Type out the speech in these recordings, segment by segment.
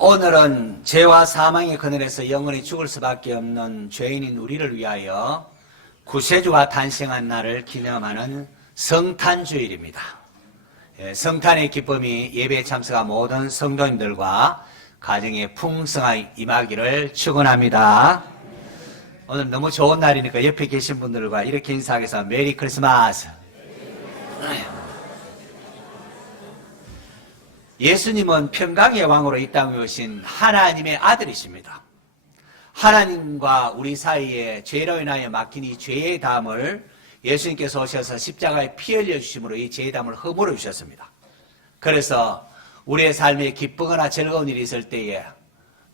오늘은 죄와 사망의 그늘에서 영원히 죽을 수밖에 없는 죄인인 우리를 위하여 구세주가 탄생한 날을 기념하는 성탄주일입니다. 성탄의 기쁨이 예배에 참석한 모든 성도님들과 가정에 풍성하게 임하기를 축원합니다. 오늘 너무 좋은 날이니까 옆에 계신 분들과 이렇게 인사하기 위해서 메리 크리스마스. 예수님은 평강의 왕으로 이 땅에 오신 하나님의 아들이십니다. 하나님과 우리 사이에 죄로 인하여 막힌 이 죄의 담을 예수님께서 오셔서 십자가에 피 흘려 주심으로 이 죄의 담을 허물어 주셨습니다. 그래서 우리의 삶에 기쁘거나 즐거운 일이 있을 때에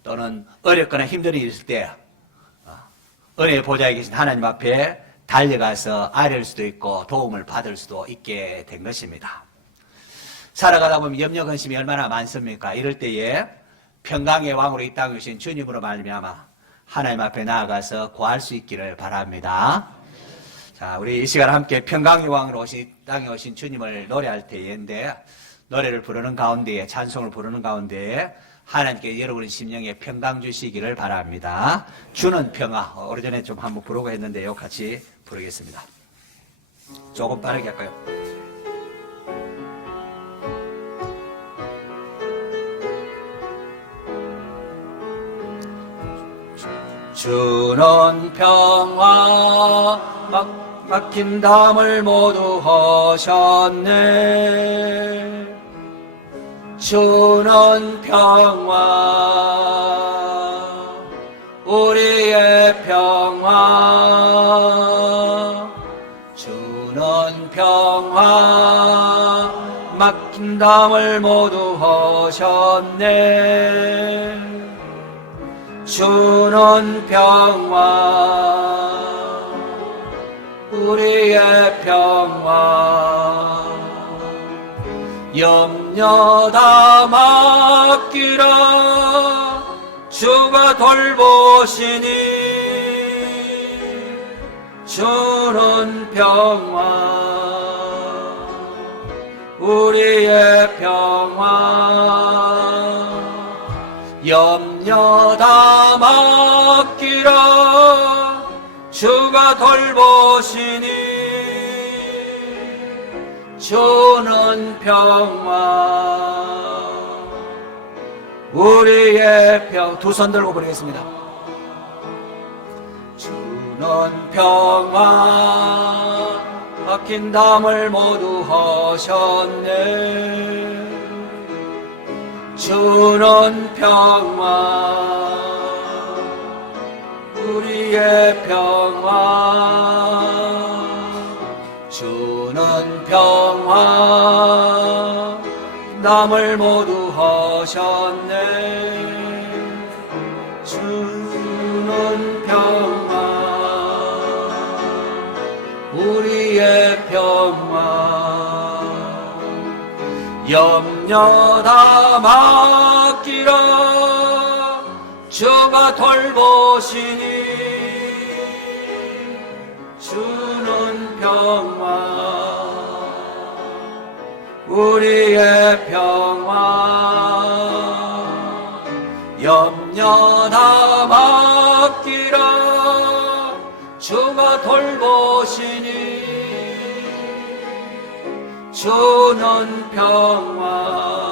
또는 어렵거나 힘든 일이 있을 때 은혜의 보좌에 계신 하나님 앞에 달려가서 아뢰을 수도 있고 도움을 받을 수도 있게 된 것입니다. 살아가다 보면 염려 근심이 얼마나 많습니까? 이럴 때에 평강의 왕으로 이 땅에 오신 주님으로 말미암아 하나님 앞에 나아가서 구할 수 있기를 바랍니다. 자, 우리 이 시간 함께 평강의 왕으로 오신 이 땅에 오신 주님을 노래할 때인데 노래를 부르는 가운데에 찬송을 부르는 가운데에 하나님께 여러분의 심령에 평강 주시기를 바랍니다. 주는 평화. 오래전에 좀 한번 부르고 했는데요. 같이 부르겠습니다. 조금 빠르게 할까요? 주는 평화 막힌 담을 모두 허셨네. 주는 평화 우리의 평화 주는 평화 막힌 담을 모두 허셨네. 주는 평화 우리의 평화 염려 다 맡기라 주가 돌보시니 주는 평화 우리의 평화 염려 다 맡기라 주가 돌보시니 주는 평화 우리의 평화 두 손 들고 부르겠습니다. 주는 평화 막힌 담을 모두 허셨네. 주는 평화 우리의 평화 주는 평화 남을 모두 하셨네. 주는 평화 우리의 평화 염려 다 맡기라 주가 돌보시니 주는 평화 우리의 평화 염려 다 맡기라 주가 돌보시니 주는 평화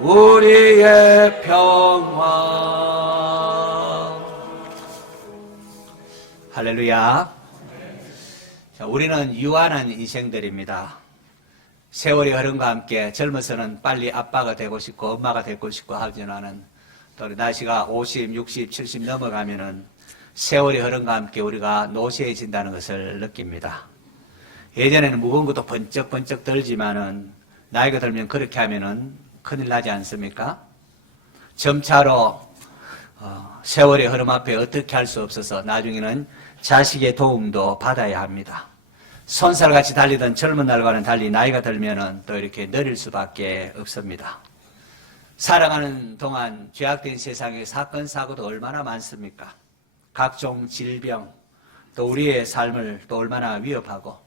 우리의 평화. 할렐루야. 자, 우리는 유한한 인생들입니다. 세월이 흐름과 함께 젊어서는 빨리 아빠가 되고 싶고 엄마가 되고 싶고 하지만은 또 나이가 50, 60, 70 넘어가면은 세월이 흐름과 함께 우리가 노쇠해진다는 것을 느낍니다. 예전에는 무거운 것도 번쩍번쩍 들지만은 나이가 들면 그렇게 하면은 큰일 나지 않습니까? 점차로 세월의 흐름 앞에 어떻게 할 수 없어서 나중에는 자식의 도움도 받아야 합니다. 손살같이 달리던 젊은 날과는 달리 나이가 들면은 또 이렇게 느릴 수밖에 없습니다. 살아가는 동안 죄악된 세상에 사건 사고도 얼마나 많습니까? 각종 질병, 또 우리의 삶을 또 얼마나 위협하고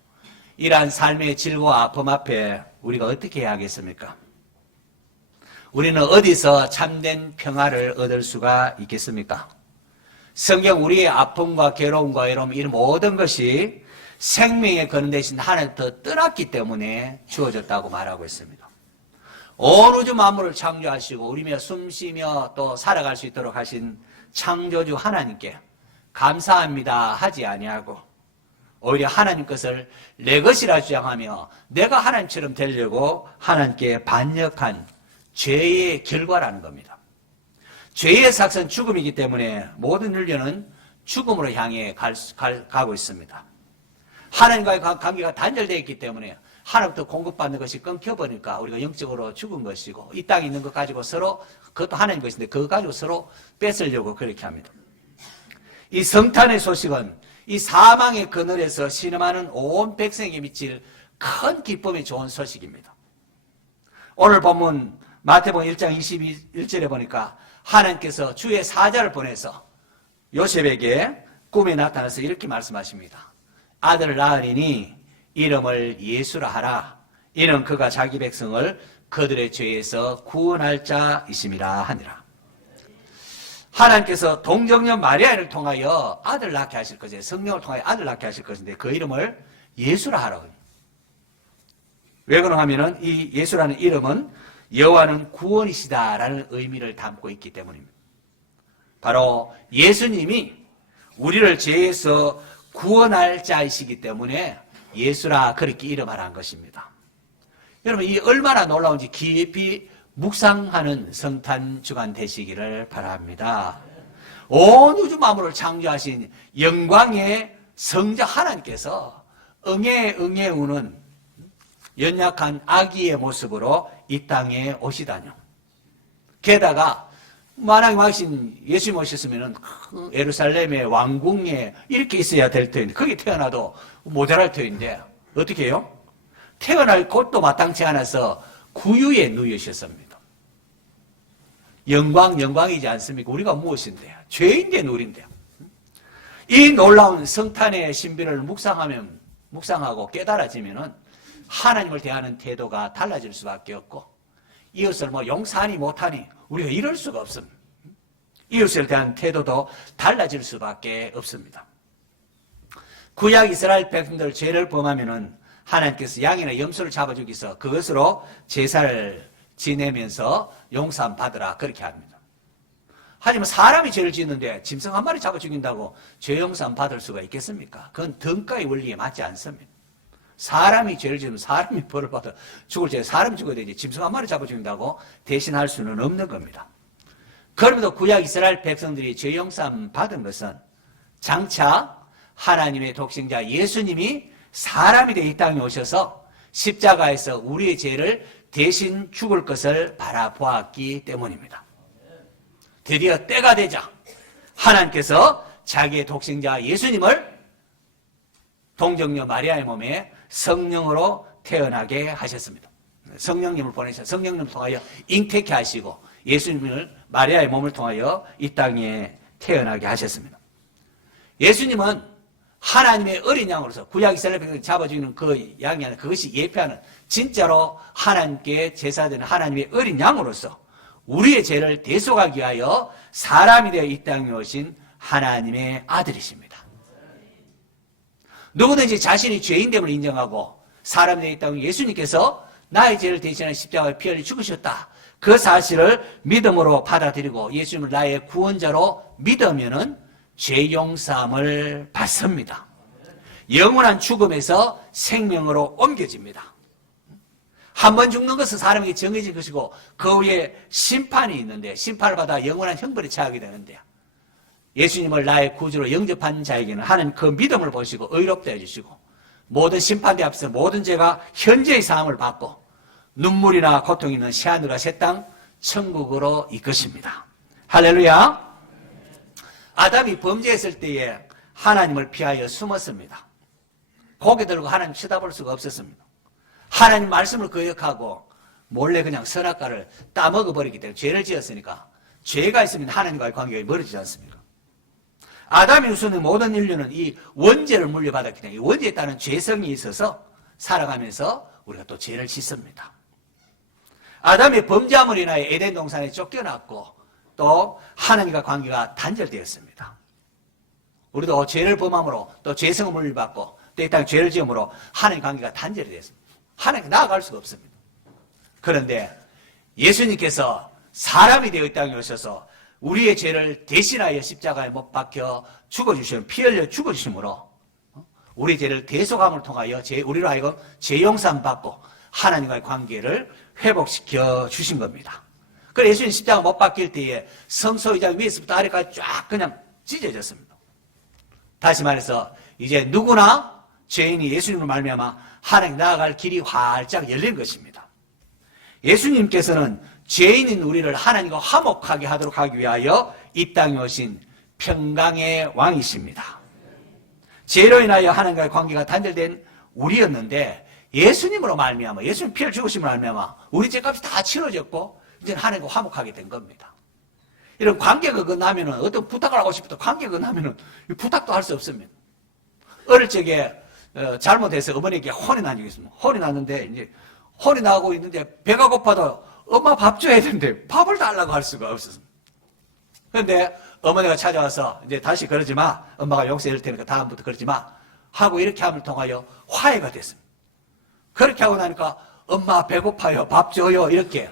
이러한 삶의 질과 아픔 앞에 우리가 어떻게 해야 하겠습니까? 우리는 어디서 참된 평화를 얻을 수가 있겠습니까? 성경 우리의 아픔과 괴로움과 외로움 이런 모든 것이 생명의 근원 대신 하나님부터 떠났기 때문에 주어졌다고 말하고 있습니다. 온 우주 만물을 창조하시고 우리며 숨쉬며 또 살아갈 수 있도록 하신 창조주 하나님께 감사합니다 하지 아니하고 오히려 하나님 것을 내 것이라 주장하며 내가 하나님처럼 되려고 하나님께 반역한 죄의 결과라는 겁니다. 죄의 삭은 죽음이기 때문에 모든 인류는 죽음으로 향해 가고 있습니다. 하나님과의 관계가 단절되어 있기 때문에 하나님부터 공급받는 것이 끊겨버리니까 우리가 영적으로 죽은 것이고 이 땅에 있는 것 가지고 서로 그것도 하나님 것인데 그거 가지고 서로 뺏으려고 그렇게 합니다. 이 성탄의 소식은 이 사망의 그늘에서 신음하는 온 백성에게 미칠 큰 기쁨이 좋은 소식입니다. 오늘 본문 마태복음 1장 21절에 보니까 하나님께서 주의 사자를 보내서 요셉에게 꿈에 나타나서 이렇게 말씀하십니다. 아들을 낳으리니 이름을 예수라 하라. 이는 그가 자기 백성을 그들의 죄에서 구원할 자이심이라 하니라. 하나님께서 동정녀 마리아를 통하여 아들 낳게 하실 것이에요. 성령을 통하여 아들 낳게 하실 것인데 그 이름을 예수라 하라고. 왜 그런가 하면은 이 예수라는 이름은 여호와는 구원이시다라는 의미를 담고 있기 때문입니다. 바로 예수님이 우리를 죄에서 구원할 자이시기 때문에 예수라 그렇게 이름하라는 것입니다. 여러분 이 얼마나 놀라운지 깊이 묵상하는 성탄 주간 되시기를 바랍니다. 온 우주 만물을 창조하신 영광의 성자 하나님께서 응애 우는 연약한 아기의 모습으로 이 땅에 오시다뇨. 게다가 만약에 와신 예수님 오셨으면 예루살렘의 왕궁에 이렇게 있어야 될 터인데 거기 태어나도 모자랄 터인데 어떻게 해요? 태어날 곳도 마땅치 않아서 구유에 누이셨습니다. 영광이지 않습니까? 우리가 무엇인데요? 죄인데 누린데요. 이 놀라운 성탄의 신비를 묵상하고 깨달아지면은 하나님을 대하는 태도가 달라질 수밖에 없고 이웃을 용서하니 못하니 우리가 이럴 수가 없습니다. 이웃을 대한 태도도 달라질 수밖에 없습니다. 구약 이스라엘 백성들 죄를 범하면은 하나님께서 양이나 염소를 잡아주기 위해서 그것으로 제사를 지내면서 용서함 받으라 그렇게 합니다. 하지만 사람이 죄를 짓는데 짐승 한 마리 잡아 죽인다고 죄 용서함 받을 수가 있겠습니까? 그건 등가의 원리에 맞지 않습니다. 사람이 죄를 지으면 사람이 벌을 받아 죽을 죄 사람이 죽어야 되지 짐승 한 마리 잡아 죽인다고 대신할 수는 없는 겁니다. 그럼에도 구약 이스라엘 백성들이 죄 용서함 받은 것은 장차 하나님의 독생자 예수님이 사람이 되어 이 땅에 오셔서 십자가에서 우리의 죄를 대신 죽을 것을 바라보았기 때문입니다. 드디어 때가 되자 하나님께서 자기의 독생자 예수님을 동정녀 마리아의 몸에 성령으로 태어나게 하셨습니다. 성령님을 보내셔서 성령님을 통하여 잉태케 하시고 예수님을 마리아의 몸을 통하여 이 땅에 태어나게 하셨습니다. 예수님은 하나님의 어린 양으로서 구약 이스라엘 백성을 잡아 죽이는 그 양이 아니라 그것이 예표하는 진짜로 하나님께 제사되는 하나님의 어린 양으로서 우리의 죄를 대속하기 위하여 사람이 되어 이 땅에 오신 하나님의 아들이십니다. 누구든지 자신이 죄인됨을 인정하고 사람이 되어 이 땅에 예수님께서 나의 죄를 대신하는 십자가에 피 흘려 죽으셨다. 그 사실을 믿음으로 받아들이고 예수님을 나의 구원자로 믿으면은 죄 용서함을 받습니다. 영원한 죽음에서 생명으로 옮겨집니다. 한 번 죽는 것은 사람에게 정해진 것이고 그 후에 심판이 있는데 심판을 받아 영원한 형벌에 처하게 되는데요. 예수님을 나의 구주로 영접한 자에게는 하나님 그 믿음을 보시고 의롭다 해주시고 모든 심판대 앞에서 모든 죄가 현재의 사함을 받고 눈물이나 고통이 있는 새하늘과 새 땅 천국으로 이끄십니다. 할렐루야. 아담이 범죄했을 때에 하나님을 피하여 숨었습니다. 고개 들고 하나님 쳐다볼 수가 없었습니다. 하나님 말씀을 거역하고 몰래 그냥 선악과를 따먹어버리기 때문에 죄를 지었으니까 죄가 있으면 하나님과의 관계가 멀어지지 않습니까? 아담이 후손의 모든 인류는 이 원죄를 물려받았기 때문에 이 원죄에 따른 죄성이 있어서 살아가면서 우리가 또 죄를 짓습니다. 아담의 범죄함으로 인하여 에덴 동산에 쫓겨났고 또 하나님과 관계가 단절되었습니다. 우리도 죄를 범함으로 또 죄성을 물려받고 또 이 땅에 죄를 지음으로 하나님 관계가 단절이 됐습니다. 하나님께 나아갈 수가 없습니다. 그런데 예수님께서 사람이 되어 이 땅에 오셔서 우리의 죄를 대신하여 십자가에 못 박혀 죽어주시면 피 흘려 죽어주심으로 우리 죄를 대속함을 통하여 우리로 하여금 죄 용서함 받고 하나님과의 관계를 회복시켜 주신 겁니다. 그래서 예수님 십자가 못 박힐 때에 성소의장 위에서부터 아래까지 쫙 그냥 찢어졌습니다. 다시 말해서 이제 누구나 죄인이 예수님으로 말미암아 하나님 나아갈 길이 활짝 열린 것입니다. 예수님께서는 죄인인 우리를 하나님과 화목하게 하도록 하기 위하여 이 땅에 오신 평강의 왕이십니다. 죄로 인하여 하나님과의 관계가 단절된 우리였는데 예수님으로 말미암아 예수님 피를 죽으심으로 말미암아 우리 죄값이 다 치러졌고 이제 하나님과 화목하게 된 겁니다. 이런 관계가 끝나면은 어떤 부탁을 하고 싶어도 관계가 끝나면은 부탁도 할 수 없습니다. 어릴 적에 잘못해서 어머니에게 혼이 난 적이 있습니다. 혼이 났는데 이제 혼이 나고 있는데 배가 고파도 엄마 밥 줘야 되는데 밥을 달라고 할 수가 없었습니다. 그런데 어머니가 찾아와서 이제 다시 그러지 마. 엄마가 용서해 줄 테니까 다음부터 그러지 마. 하고 이렇게 함을 통하여 화해가 됐습니다. 그렇게 하고 나니까 엄마 배고파요. 밥 줘요. 이렇게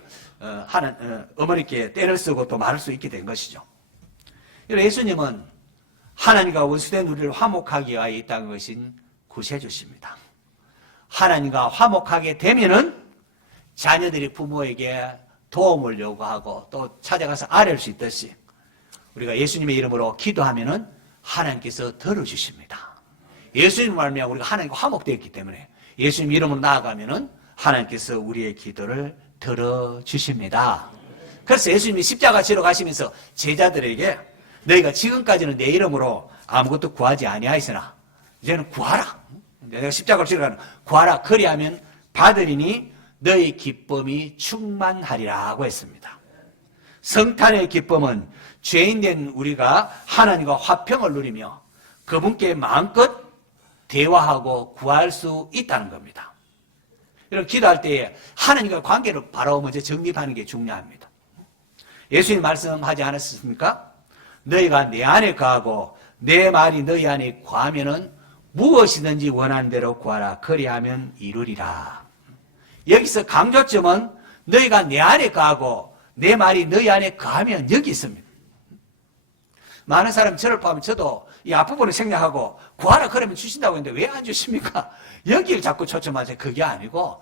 하는 어머니께 때를 쓰고 또 말할 수 있게 된 것이죠. 예수님은 하나님과 원수된 우리를 화목하게 위하여 이 땅에 오신 구세주십니다. 하나님과 화목하게 되면은 자녀들이 부모에게 도움을 요구하고 또 찾아가서 아뢰할 수 있듯이 우리가 예수님의 이름으로 기도하면은 하나님께서 들어주십니다. 예수님 말미암아 우리가 하나님과 화목되었기 때문에 예수님 이름으로 나아가면은 하나님께서 우리의 기도를 들어주십니다. 그래서 예수님이 십자가 지러 가시면서 제자들에게 너희가 지금까지는 내 이름으로 아무것도 구하지 아니하였으나 이제는 구하라. 내가 십자가를 지러 가는 구하라. 그리하면 받으리니 너희 기쁨이 충만하리라고 했습니다. 성탄의 기쁨은 죄인된 우리가 하나님과 화평을 누리며 그분께 마음껏 대화하고 구할 수 있다는 겁니다. 이런 기도할 때에 하나님과 관계를 바로 먼저 정립하는 게 중요합니다. 예수님 말씀하지 않았습니까? 너희가 내 안에 거하고 내 말이 너희 안에 거하면은 무엇이든지 원하는 대로 구하라. 그리하면 이루리라. 여기서 강조점은 너희가 내 안에 거하고 내 말이 너희 안에 거하면 여기 있습니다. 많은 사람 저를 포함해 저도 이 앞부분을 생략하고 구하라 그러면 주신다고 했는데 왜 안 주십니까? 여기를 자꾸 초점하세요. 그게 아니고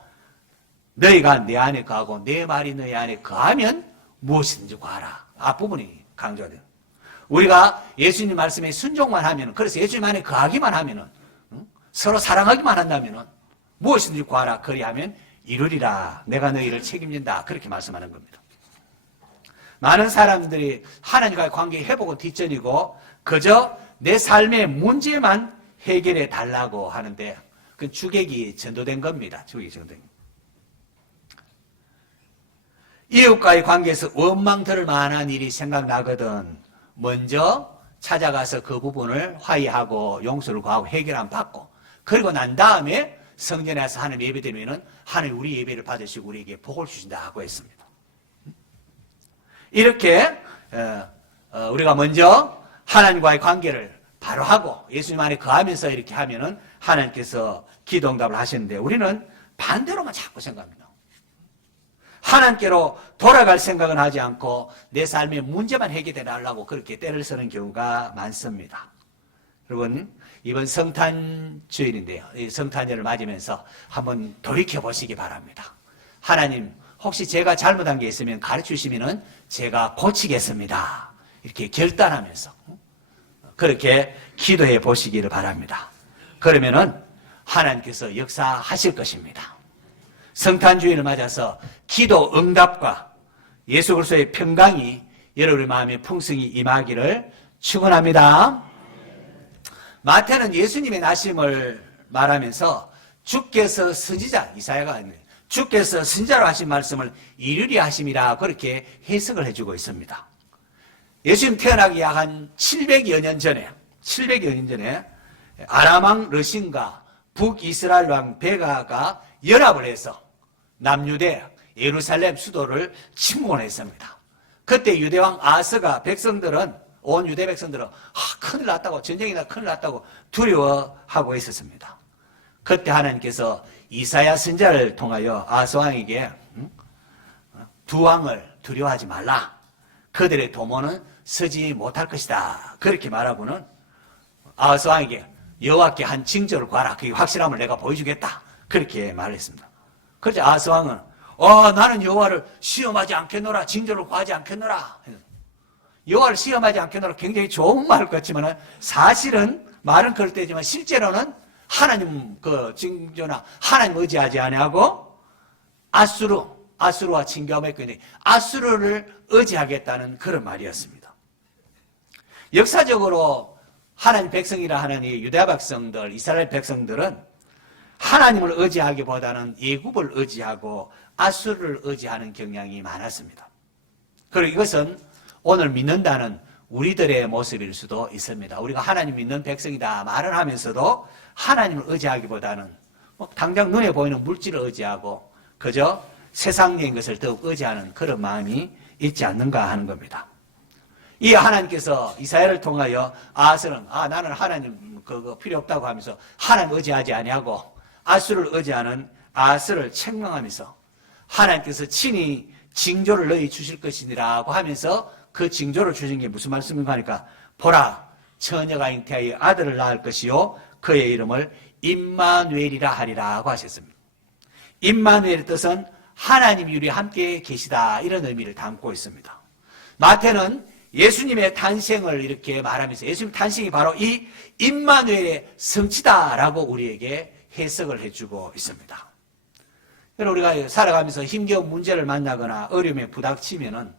너희가 내 안에 거하고 내 말이 너희 안에 거하면 무엇이든지 구하라. 앞부분이 강조돼요. 우리가 예수님 말씀에 순종만 하면 그래서 예수님 안에 거하기만 하면은 서로 사랑하기만 한다면은 무엇이든지 구하라. 그리하면 이루리라. 내가 너희를 책임진다. 그렇게 말씀하는 겁니다. 많은 사람들이 하나님과의 관계 회복은 뒷전이고 그저 내 삶의 문제만 해결해 달라고 하는데 그 주객이 전도된 겁니다. 주객이 전도된 겁니다. 이웃과의 관계에서 원망 들을 만한 일이 생각나거든 먼저 찾아가서 그 부분을 화해하고 용서를 구하고 해결함 받고 그리고 난 다음에 성전에 와서 하나님 예배 드리면은 하나님 우리 예배를 받으시고 우리에게 복을 주신다고 했습니다. 이렇게 우리가 먼저 하나님과의 관계를 바로 하고 예수님 안에 거하면서 이렇게 하면은 하나님께서 기도 응답을 하시는데 우리는 반대로만 자꾸 생각합니다. 하나님께로 돌아갈 생각은 하지 않고 내 삶의 문제만 해결해 달라고 그렇게 때를 쓰는 경우가 많습니다. 여러분 이번 성탄 주일인데요. 이 성탄절을 맞으면서 한번 돌이켜 보시기 바랍니다. 하나님 혹시 제가 잘못한 게 있으면 가르쳐 주시면은 제가 고치겠습니다. 이렇게 결단하면서 그렇게 기도해 보시기를 바랍니다. 그러면은 하나님께서 역사하실 것입니다. 성탄주일을 맞아서 기도 응답과 예수 그리스도의 평강이 여러분의 마음에 풍성히 임하기를 축원합니다. 마태는 예수님의 나심을 말하면서 주께서 선지자 이사야가 아니에요. 주께서 선지자로 하신 말씀을 이루리 하심이라 그렇게 해석을 해주고 있습니다. 예수님 태어나기 약 한 700여 년 전에 아람왕 르신과 북이스라엘 왕 베가가 연합을 해서 남유대 예루살렘 수도를 침공을 했습니다. 그때 유대왕 아하스가 온 유대 백성들은 큰일 났다고, 전쟁이 큰일 났다고 두려워하고 있었습니다. 그때 하나님께서 이사야 선지자를 통하여 아하스 왕에게 두 왕을 두려워하지 말라. 그들의 도모는 서지 못할 것이다. 그렇게 말하고는 아하스 왕에게 여호와께 한 징조를 구하라. 그게 확실함을 내가 보여주겠다. 그렇게 말했습니다. 그래서 아하스 왕은 나는 여호와를 시험하지 않겠노라. 징조를 구하지 않겠노라. 여호와를 시험하지 않겠노라. 굉장히 좋은 말을 같지만 사실은 말은 그럴 때지만 실제로는 하나님 그 징조나 하나님 의지하지 아니하고 아수르와 친교하고 있는데 아수르를 의지하겠다는 그런 말이었습니다. 역사적으로 하나님 백성이라 하는 이 유대 백성들, 이스라엘 백성들은 하나님을 의지하기보다는 예굽을 의지하고 아수르를 의지하는 경향이 많았습니다. 그리고 이것은 오늘 믿는다는 우리들의 모습일 수도 있습니다. 우리가 하나님 믿는 백성이다 말을 하면서도 하나님을 의지하기보다는 당장 눈에 보이는 물질을 의지하고 그저 세상적인 것을 더욱 의지하는 그런 마음이 있지 않는가 하는 겁니다. 이 하나님께서 이사야를 통하여 아하스는 나는 하나님 그거 필요 없다고 하면서 하나님 의지하지 아니하고 아수를 의지하는 아하스를 책망하면서 하나님께서 친히 징조를 너희 주실 것이니라고 하면서 그 징조를 주신 게 무슨 말씀인가 하니까 보라 처녀가 잉태하여 아들을 낳을 것이요 그의 이름을 임마누엘이라 하리라고 하셨습니다. 임마누엘의 뜻은 하나님이 우리 함께 계시다 이런 의미를 담고 있습니다. 마태는 예수님의 탄생을 이렇게 말하면서 예수님 탄생이 바로 이 임마누엘의 성취다라고 우리에게 해석을 해주고 있습니다. 여러분 우리가 살아가면서 힘겨운 문제를 만나거나 어려움에 부닥치면은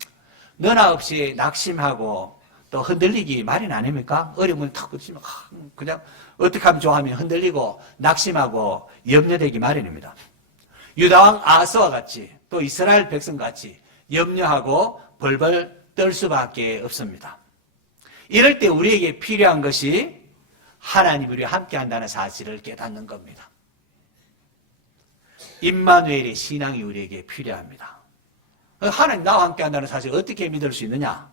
너나 없이 낙심하고 또 흔들리기 마련 아닙니까? 어려움을 탁 붙이면 그냥 어떻게 하면 좋아하면 흔들리고 낙심하고 염려되기 마련입니다. 유다왕 아하스와 같이 또 이스라엘 백성같이 염려하고 벌벌 떨 수밖에 없습니다. 이럴 때 우리에게 필요한 것이 하나님이 우리와 함께한다는 사실을 깨닫는 겁니다. 임마누엘의 신앙이 우리에게 필요합니다. 하나님 나와 함께한다는 사실을 어떻게 믿을 수 있느냐?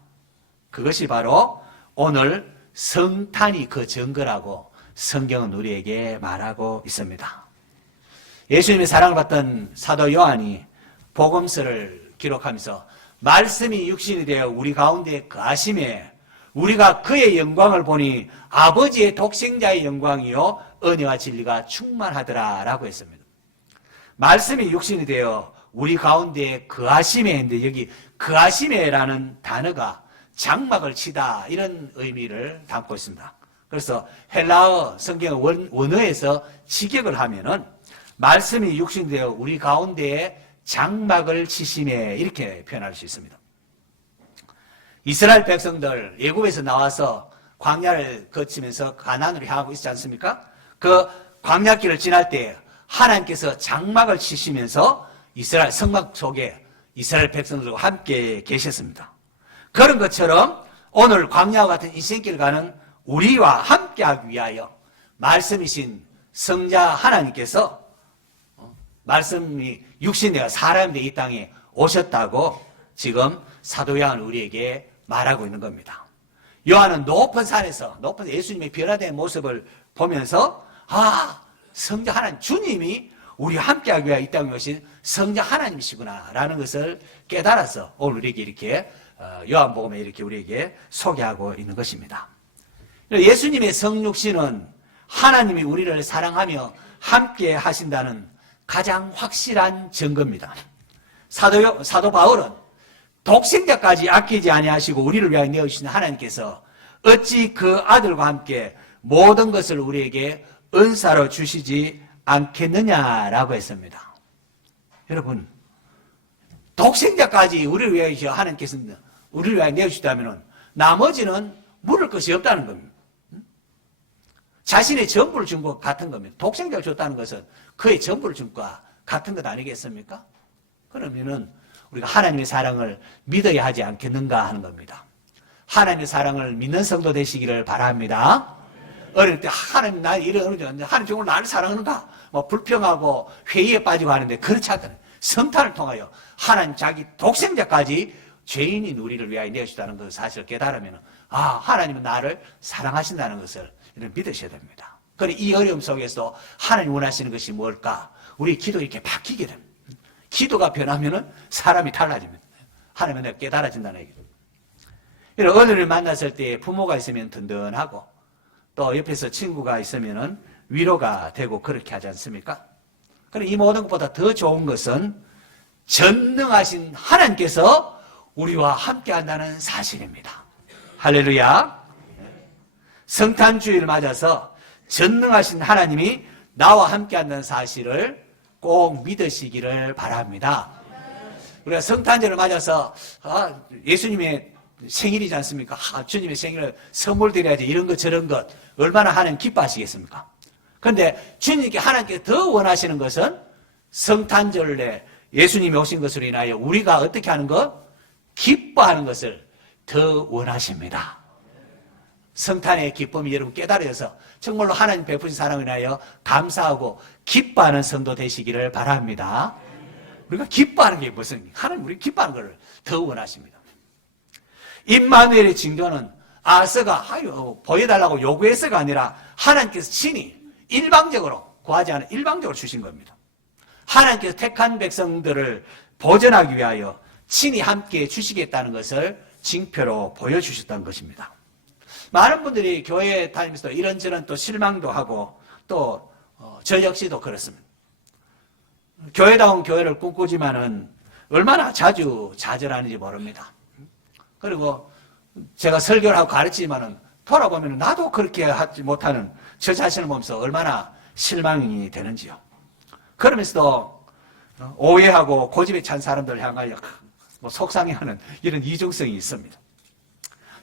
그것이 바로 오늘 성탄이 그 증거라고 성경은 우리에게 말하고 있습니다. 예수님의 사랑을 받던 사도 요한이 복음서를 기록하면서 말씀이 육신이 되어 우리 가운데 거하심에 우리가 그의 영광을 보니 아버지의 독생자의 영광이요 은혜와 진리가 충만하더라 라고 했습니다. 말씀이 육신이 되어 우리 가운데 거하심에 했는데 여기 거하심에라는 단어가 장막을 치다 이런 의미를 담고 있습니다. 그래서 헬라어 성경 원어에서 직역을 하면은 말씀이 육신이 되어 우리 가운데에 장막을 치심에 이렇게 표현할 수 있습니다. 이스라엘 백성들 애굽에서 나와서 광야를 거치면서 가나안으로 향하고 있지 않습니까? 그 광야길을 지날 때 하나님께서 장막을 치시면서 이스라엘 성막 속에 이스라엘 백성들과 함께 계셨습니다. 그런 것처럼 오늘 광야와 같은 인생길을 가는 우리와 함께하기 위하여 말씀이신 성자 하나님께서 말씀이 육신되어 사람이 되어 이 땅에 오셨다고 지금 사도 요한은 우리에게 말하고 있는 겁니다. 요한은 높은 산에서 높은 예수님의 변화된 모습을 보면서 성자 하나님 주님이 우리와 함께하기 위하여 이 땅에 오신 성자 하나님이시구나 라는 것을 깨달아서 오늘 우리에게 이렇게 요한복음에 이렇게 우리에게 소개하고 있는 것입니다. 예수님의 성육신은 하나님이 우리를 사랑하며 함께 하신다는 가장 확실한 증거입니다. 사도 바울은 독생자까지 아끼지 아니하시고 우리를 위하여 내어주신 하나님께서 어찌 그 아들과 함께 모든 것을 우리에게 은사로 주시지 않겠느냐라고 했습니다. 여러분 독생자까지 우리를 위하여 하나님께서 우리를 위하여 내어주셨다면 나머지는 물을 것이 없다는 겁니다. 자신의 전부를 준 것 같은 겁니다. 독생자를 줬다는 것은 그의 전부를 준 것과 같은 것 아니겠습니까? 그러면은 우리가 하나님의 사랑을 믿어야 하지 않겠는가 하는 겁니다. 하나님의 사랑을 믿는 성도 되시기를 바랍니다. 어릴 때 하나님 나 이러는데 하나님 정말 나를 사랑하는가? 불평하고 회의에 빠지고 하는데 그렇지 않다는 성탄을 통하여 하나님 자기 독생자까지 죄인인 우리를 위하여 내어주다는 그 사실을 깨달으면 하나님은 나를 사랑하신다는 것을 믿으셔야 됩니다. 그래 이 어려움 속에서 하나님 원하시는 것이 뭘까? 우리 기도 이렇게 바뀌게 됩니다. 기도가 변하면 사람이 달라집니다. 하나님은 내가 깨달아진다는 얘기죠. 이런 어른을 만났을 때 부모가 있으면 든든하고 또 옆에서 친구가 있으면 위로가 되고 그렇게 하지 않습니까? 그럼 이 모든 것보다 더 좋은 것은 전능하신 하나님께서 우리와 함께 한다는 사실입니다. 할렐루야. 성탄주의를 맞아서 전능하신 하나님이 나와 함께 한다는 사실을 꼭 믿으시기를 바랍니다. 우리가 성탄절을 맞아서 예수님의 생일이지 않습니까? 주님의 생일을 선물 드려야지 이런 것 저런 것 얼마나 하나님 기뻐하시겠습니까? 그런데 주님께 하나님께 더 원하시는 것은 성탄절에 예수님이 오신 것으로 인하여 우리가 어떻게 하는 것? 기뻐하는 것을 더 원하십니다. 성탄의 기쁨이 여러분 깨달아서 정말로 하나님 베푸신 사랑을 인하여 감사하고 기뻐하는 성도 되시기를 바랍니다. 우리가 기뻐하는 게 무슨 하나님 우리 기뻐하는 것을 더 원하십니다. 임마누엘의 징조는 아서가 보여달라고 요구해서가 아니라 하나님께서 친히 일방적으로 구하지 않은 일방적으로 주신 겁니다. 하나님께서 택한 백성들을 보존하기 위하여 친히 함께 주시겠다는 것을 징표로 보여주셨다는 것입니다. 많은 분들이 교회에 다니면서 이런저런 또 실망도 하고 또 저 역시도 그렇습니다. 교회다운 교회를 꿈꾸지만은 얼마나 자주 좌절하는지 모릅니다. 그리고 제가 설교를 하고 가르치지만은 돌아보면 나도 그렇게 하지 못하는 저 자신을 보면서 얼마나 실망이 되는지요. 그러면서도 오해하고 고집에 찬 사람들을 향하여 속상해하는 이런 이중성이 있습니다.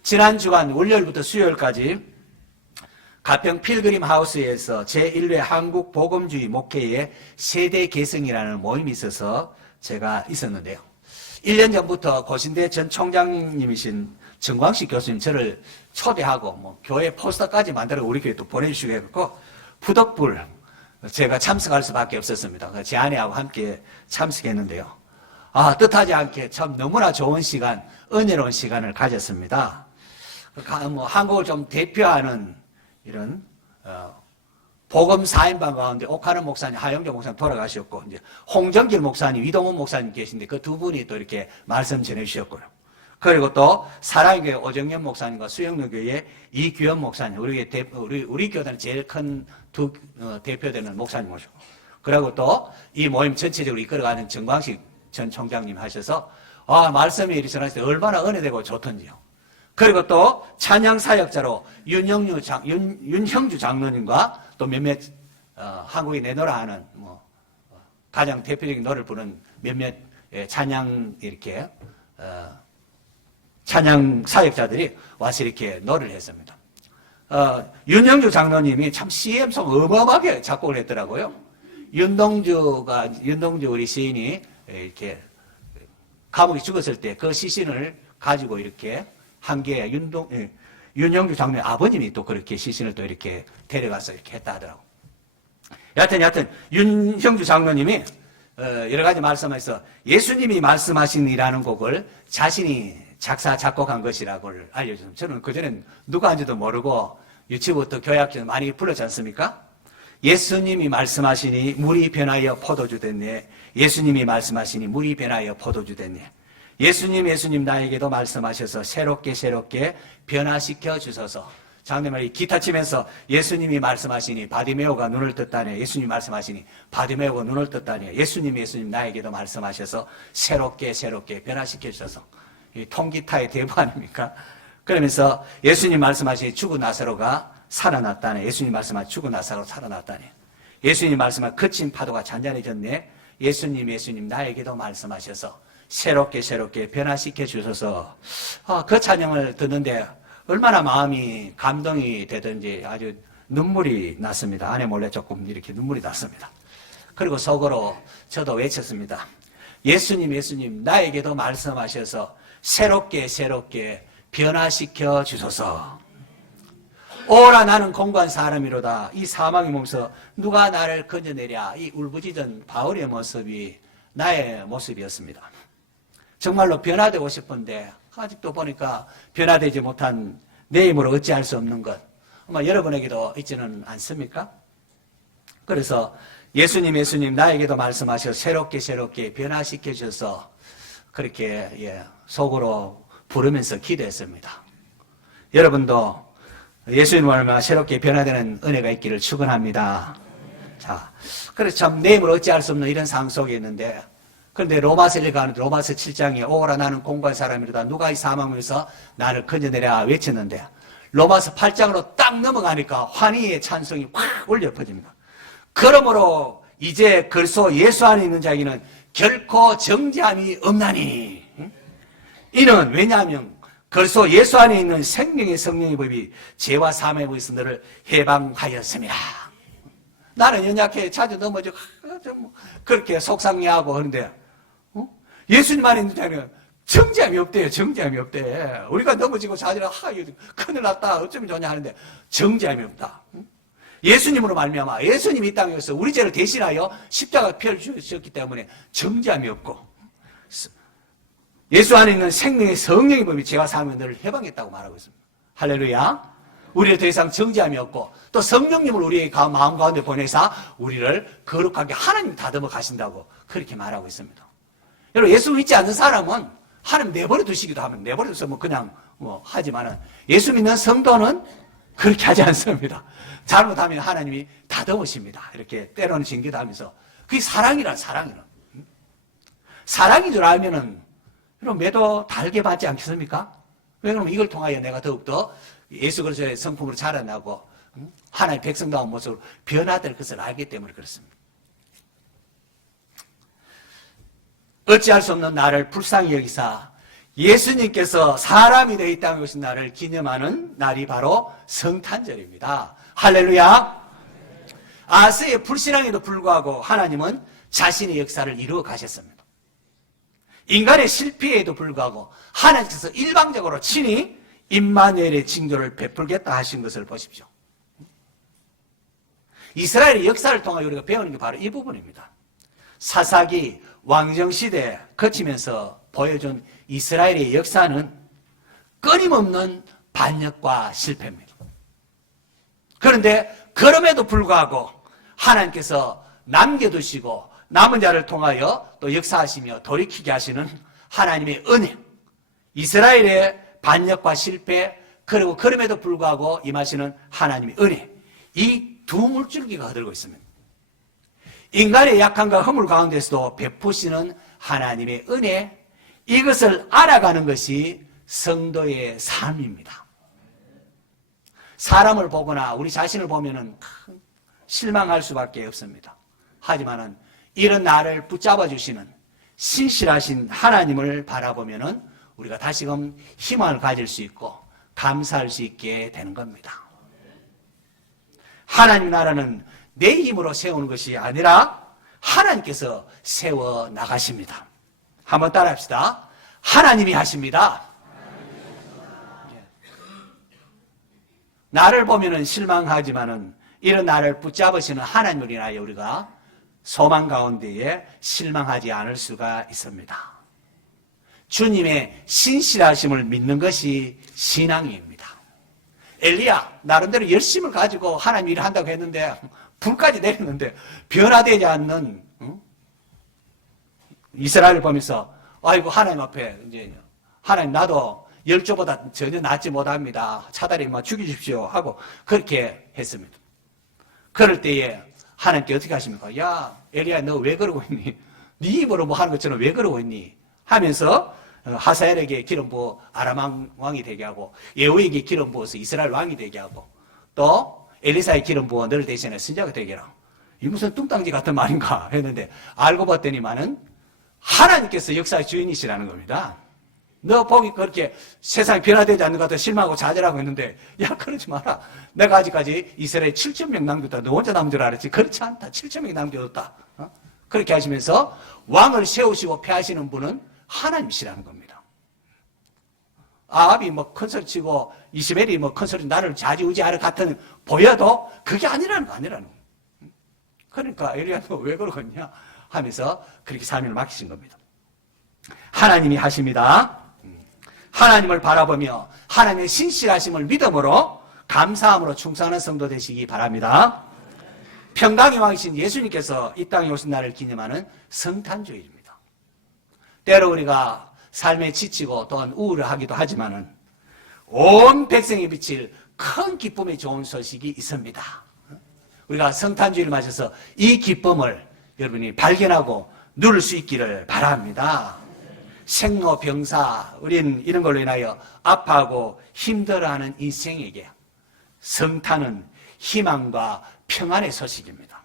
지난 주간 월요일부터 수요일까지 가평 필그림 하우스에서 제1회 한국 복음주의 목회의 세대 개성이라는 모임이 있어서 제가 있었는데요. 1년 전부터 고신대 전 총장님이신 정광식 교수님 저를 초대하고 교회 포스터까지 만들어 우리 교회 또 보내주시고 해갖고 부덕불 제가 참석할 수밖에 없었습니다. 제 아내하고 함께 참석했는데요. 뜻하지 않게 참 너무나 좋은 시간, 은혜로운 시간을 가졌습니다. 한국을 좀 대표하는 이런 복음 4인방 가운데 옥하는 목사님, 하영조 목사님 돌아가셨고 이제 홍정길 목사님, 이동훈 목사님 계신데 그 두 분이 또 이렇게 말씀 전해주셨고요. 그리고 또 사랑교회 오정현 목사님과 수영로교회 이규현 목사님, 우리 교단의 제일 큰 두 대표되는 목사님 모시고, 그리고 또 이 모임 전체적으로 이끌어가는 정광식 전 총장님 하셔서 말씀이 이리 전하실 때 얼마나 은혜되고 좋던지요. 그리고 또 찬양 사역자로 윤형주 장로님과 또 몇몇 한국에 내노라 하는 가장 대표적인 노래를 부르는 몇몇 찬양 이렇게 찬양 사역자들이 와서 이렇게 노래를 했습니다. 윤형주 장로님이 참 CM송 어마어마하게 작곡을 했더라고요. 윤동주 우리 시인이 이렇게 감옥에 죽었을 때 그 시신을 가지고 이렇게 한 게 윤영주 장로의 아버님이 또 그렇게 시신을 또 이렇게 데려가서 이렇게 했다 하더라고. 여하튼 윤형주 장로님이 여러 가지 말씀하셔서 예수님이 말씀하신이라는 곡을 자신이 작사 작곡한 것이라고 알려줬습니다. 저는 그전엔 누가 한지도 모르고 유치부부터 교회학교 많이 불렀지 않습니까? 예수님이 말씀하시니 물이 변하여 포도주 됐네. 예수님이 말씀하시니 물이 변하여 포도주 됐네. 예수님 나에게도 말씀하셔서 새롭게 변화시켜 주소서. 장로님이 기타 치면서 예수님이 말씀하시니 바디메오가 눈을 떴다네. 예수님이 말씀하시니 바디메오가 눈을 떴다네. 예수님 나에게도 말씀하셔서 새롭게 변화시켜 주소서. 이 통기타의 대부 아닙니까? 그러면서 예수님 말씀하시니 죽은 나사로가 살아났다네. 예수님 말씀하시니 죽은 나사로 살아났다네. 예수님 말씀하시니 거친 파도가 잔잔해졌네. 예수님 나에게도 말씀하셔서 새롭게 변화시켜 주셔서 그 찬양을 듣는데 얼마나 마음이 감동이 되든지 아주 눈물이 났습니다. 아내 몰래 조금 이렇게 눈물이 났습니다. 그리고 속으로 저도 외쳤습니다. 예수님 나에게도 말씀하셔서 새롭게 변화시켜 주소서. 오라 나는 공고한 사람이로다. 이 사망의 몸에서 누가 나를 건져내랴. 이 울부짖은 바울의 모습이 나의 모습이었습니다. 정말로 변화되고 싶은데 아직도 보니까 변화되지 못한 내 힘으로 어찌할 수 없는 것, 아마 여러분에게도 있지는 않습니까? 그래서 예수님 나에게도 말씀하셔서 새롭게 변화시켜 주셔서 그렇게 속으로 부르면서 기도했습니다. 여러분도 예수님 얼마 새롭게 변화되는 은혜가 있기를 축원합니다. 자, 그래서 참 내 힘으로 어찌할 수 없는 이런 상황 속에 있는데, 그런데 로마서를 가는데 로마서 7장에 오라 나는 공부한 사람이로다 누가 이 사망에서 나를 건져내라 외쳤는데, 로마서 8장으로 딱 넘어가니까 환희의 찬송이 확 울려 퍼집니다. 그러므로 이제 그리스도 예수 안에 있는 자에게는 결코 정죄함이 없나니, 이는 왜냐하면 그리스도 예수 안에 있는 생명의 성령의 법이 죄와 사망의 법에서 너를 해방하였습니다. 나는 연약해 자주 넘어지고 그렇게 속상해하고 하는데 예수님 안에 있는 자는 정죄함이 없대요. 정죄함이 없대. 우리가 넘어지고 자지라 큰일 났다 어쩌면 좋냐 하는데 정죄함이 없다. 예수님으로 말미암아 예수님이 이 땅에서 우리 죄를 대신하여 십자가 피를 주셨기 때문에 정죄함이 없고, 예수 안에 있는 생명의 성령의 법이 죄와 사망의 너를 해방했다고 말하고 있습니다. 할렐루야. 우리를 더 이상 정죄함이 없고, 또 성령님을 우리의 마음 가운데 보내사 우리를 거룩하게 하나님 다듬어 가신다고 그렇게 말하고 있습니다. 여러분, 예수 믿지 않는 사람은 하나님 내버려 두시기도 하면 내버려 두서 그냥 하지만은, 예수 믿는 성도는 그렇게 하지 않습니다. 잘못하면 하나님이 다듬으십니다. 이렇게 때로는 징계도 하면서. 그게 사랑이란 사랑인 줄 알면은 여러분 매도 달게 받지 않겠습니까? 왜 그러면 이걸 통하여 내가 더욱더 예수 그리스도의 성품으로 자라나고 하나님의 백성다운 모습으로 변화될 것을 알기 때문에 그렇습니다. 어찌할 수 없는 나를 불쌍히 여기사 예수님께서 사람이 되어 이 땅에 오신 나를 기념하는 날이 바로 성탄절입니다. 할렐루야. 아스의 불신앙에도 불구하고 하나님은 자신의 역사를 이루어 가셨습니다. 인간의 실패에도 불구하고 하나님께서 일방적으로 친히 임마누엘의 징조를 베풀겠다 하신 것을 보십시오. 이스라엘의 역사를 통해 우리가 배우는 게 바로 이 부분입니다. 사사기 왕정시대 거치면서 보여준 이스라엘의 역사는 끊임없는 반역과 실패입니다. 그런데 그럼에도 불구하고 하나님께서 남겨두시고 남은 자를 통하여 또 역사하시며 돌이키게 하시는 하나님의 은혜, 이스라엘의 반역과 실패, 그리고 그럼에도 불구하고 임하시는 하나님의 은혜, 이 두 물줄기가 흐르고 있습니다. 인간의 약함과 허물 가운데서도 베푸시는 하나님의 은혜, 이것을 알아가는 것이 성도의 삶입니다. 사람을 보거나 우리 자신을 보면은 실망할 수밖에 없습니다. 하지만은 이런 나를 붙잡아 주시는 신실하신 하나님을 바라보면은 우리가 다시금 희망을 가질 수 있고 감사할 수 있게 되는 겁니다. 하나님 나라는 내 힘으로 세우는 것이 아니라 하나님께서 세워 나가십니다. 한번 따라합시다. 하나님이 하십니다. 나를 보면은 실망하지만은 이런 나를 붙잡으시는 하나님을 인하여 우리가 소망 가운데에 실망하지 않을 수가 있습니다. 주님의 신실하심을 믿는 것이 신앙입니다. 엘리야 나름대로 열심을 가지고 하나님 일을 한다고 했는데 불까지 내렸는데 변화되지 않는 이스라엘을 보면서 아이고 하나님 앞에 이제 하나님 나도 열조보다 전혀 낫지 못합니다. 차라리 죽이십시오 하고 그렇게 했습니다. 그럴 때에 하나님께 어떻게 하십니까? 야 엘리야 너 왜 그러고 있니? 네 입으로 뭐 하는 것처럼 왜 그러고 있니? 하면서 하사엘에게 기름 부어 아람 왕이 되게 하고 예후에게 기름 부어서 이스라엘 왕이 되게 하고 또 엘리사의 기름 부어 너를 대신해 선지자가 되게 하라. 이 무슨 뚱땅지 같은 말인가 했는데 알고 봤더니만은 하나님께서 역사의 주인이시라는 겁니다. 너 보기 그렇게 세상이 변화되지 않는 것 같아 실망하고 좌절하고 했는데 야 그러지 마라. 내가 아직까지 이스라엘 7,000명 남겼다. 너 혼자 남은 줄 알았지? 그렇지 않다. 7,000명이 남겨뒀다. 그렇게 하시면서 왕을 세우시고 폐하시는 분은 하나님이시라는 겁니다. 아합이 뭐 큰 소리 치고 이스벨이 뭐 큰 소리 나를 좌지우지하는 같은 보여도 그게 아니라는 거예요. 그러니까 엘리야 너 왜 그러겠냐? 하면서 그렇게 사명을 맡기신 겁니다. 하나님이 하십니다. 하나님을 바라보며 하나님의 신실하심을 믿음으로 감사함으로 충성하는 성도 되시기 바랍니다. 평강의 왕이신 예수님께서 이 땅에 오신 날을 기념하는 성탄주일입니다. 때로 우리가 삶에 지치고 또한 우울하기도 하지만은 온 백성에 비칠 큰 기쁨이 좋은 소식이 있습니다. 우리가 성탄주일을 맞아서 이 기쁨을 여러분이 발견하고 누릴 수 있기를 바랍니다. 생로병사, 우린 이런 걸로 인하여 아파하고 힘들어하는 인생에게 성탄은 희망과 평안의 소식입니다.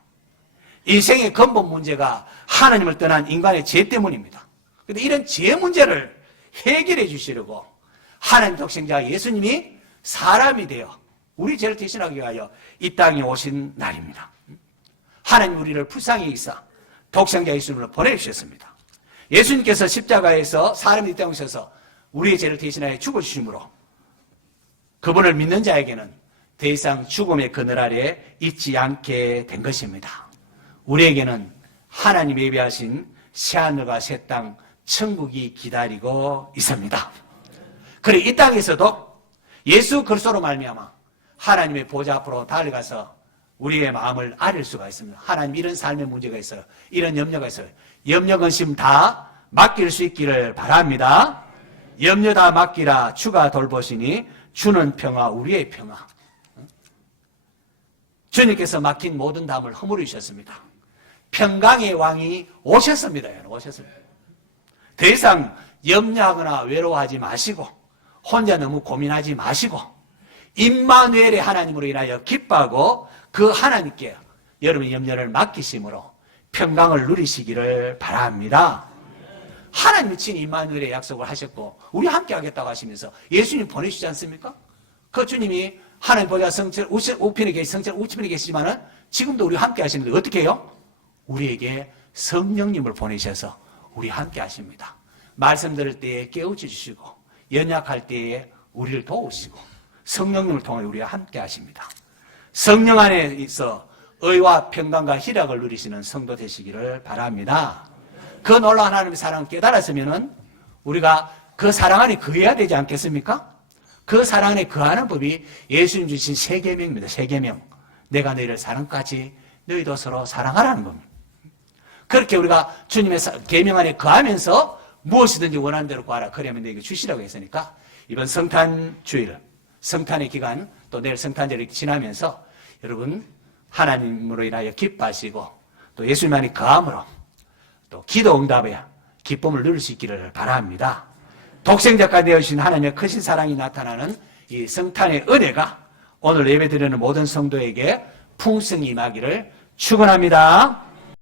인생의 근본 문제가 하나님을 떠난 인간의 죄 때문입니다. 그런데 이런 죄 문제를 해결해 주시려고 하나님 독생자 예수님이 사람이 되어 우리 죄를 대신하기 위하여 이 땅에 오신 날입니다. 하나님 우리를 불쌍히 여기사 독생자 예수님을 보내주셨습니다. 예수님께서 십자가에서 사람이 이 땅에 오셔서 우리의 죄를 대신하여 죽어주심으로 그분을 믿는 자에게는 더 이상 죽음의 그늘 아래 있지 않게 된 것입니다. 우리에게는 하나님이 예비하신 새하늘과 새 땅 천국이 기다리고 있습니다. 그래 이 땅에서도 예수 그리스도로 말미암아 하나님의 보좌 앞으로 달려가서 우리의 마음을 아릴 수가 있습니다. 하나님 이런 삶의 문제가 있어요. 이런 염려가 있어요. 염려 근심 다 맡길 수 있기를 바랍니다. 염려 다 맡기라 주가 돌보시니 주는 평화 우리의 평화. 주님께서 맡긴 모든 담을 허물으셨습니다. 평강의 왕이 오셨습니다. 오셨습니다. 더 이상 염려하거나 외로워하지 마시고 혼자 너무 고민하지 마시고 임마누엘의 하나님으로 인하여 기뻐하고 그 하나님께 여러분의 염려를 맡기심으로 평강을 누리시기를 바랍니다. 하나님이 친히 임마누엘의 약속을 하셨고 우리 함께 하겠다고 하시면서 예수님 보내주지 않습니까? 그 주님이 하나님 보좌 성체 우편에 계시 성체 우편에 계시지만은 지금도 우리 함께 하시는데 어떻게 해요? 우리에게 성령님을 보내셔서 우리 함께 하십니다. 말씀 들을 때에 깨우쳐 주시고 연약할 때에 우리를 도우시고 성령님을 통해 우리와 함께 하십니다. 성령 안에 있어 의와 평강과 희락을 누리시는 성도 되시기를 바랍니다. 그 놀라운 하나님의 사랑을 깨달았으면은 우리가 그 사랑 안에 거해야 되지 않겠습니까? 그 사랑 안에 거하는 법이 예수님 주신 세 계명입니다. 세 계명. 내가 너희를 사랑까지 너희도 서로 사랑하라는 겁니다. 그렇게 우리가 주님의 계명 안에 거하면서 무엇이든지 원하는 대로 구하라. 그러면 너에게 주시라고 했으니까 이번 성탄 주일, 성탄의 기간 또 내일 성탄절이 지나면서 여러분 하나님으로 인하여 기뻐하시고 또 예수님만이 거함으로 또 기도 응답에 기쁨을 누릴 수 있기를 바랍니다. 독생자가 되어주신 하나님의 크신 사랑이 나타나는 이 성탄의 은혜가 오늘 예배드리는 모든 성도에게 풍성히 임하기를 축원합니다.